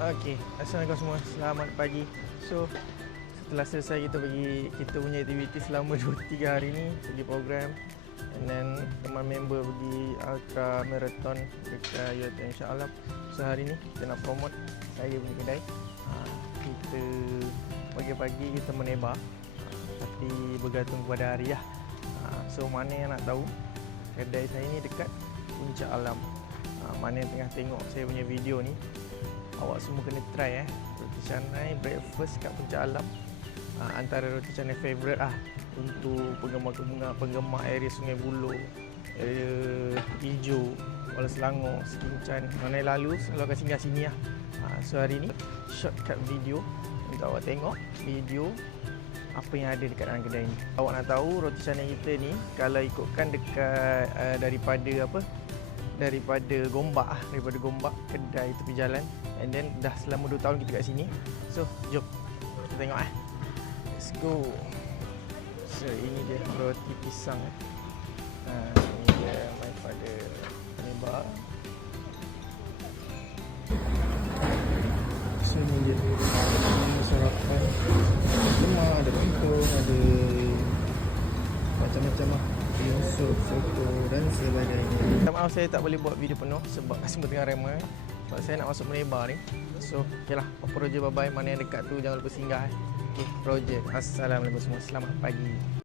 Okey, assalamualaikum semua. Selamat pagi. So, setelah selesai kita punya aktiviti selama 2-3 hari ni, pergi program, and then teman member pergi ultra marathon dekat UiTM Shah Alam. So hari ni kita nak promote saya punya kedai. Kita pagi-pagi kita menebar, tapi bergantung kepada hari lah. So mana yang nak tahu, kedai saya ni dekat Puncak Alam. Mana yang tengah tengok saya punya video ni, awak semua kena try roti canai breakfast kat Puncak Alam. Antara roti canai favourite untuk penggemar area Sungai Buloh, area Ijo, Kuala Selangor, Sekincan, mana yang lalu selalu akan singgah sini lah. So hari ni shortcut video untuk awak tengok video apa yang ada dekat dalam kedai ni. Awak nak tahu roti canai kita ni kalau ikutkan dekat daripada Gombak kedai tepi jalan, and then dah selama 2 tahun kita kat sini. So jom kita tengok let's go. So ini dia roti pisang ini dia my father penebar. So ini dia sarapan, lemak, ada lontong, ada macam-macam sup, soto dan sebagainya. Minta maaf saya tak boleh buat video penuh sebab semua tengah ramai. Sebab saya nak masuk menebar ni. So okeylah, apa Roger, bye bye. Mana yang dekat tu jangan lupa singgah. Okey, Roger. Assalamualaikum semua. Selamat pagi.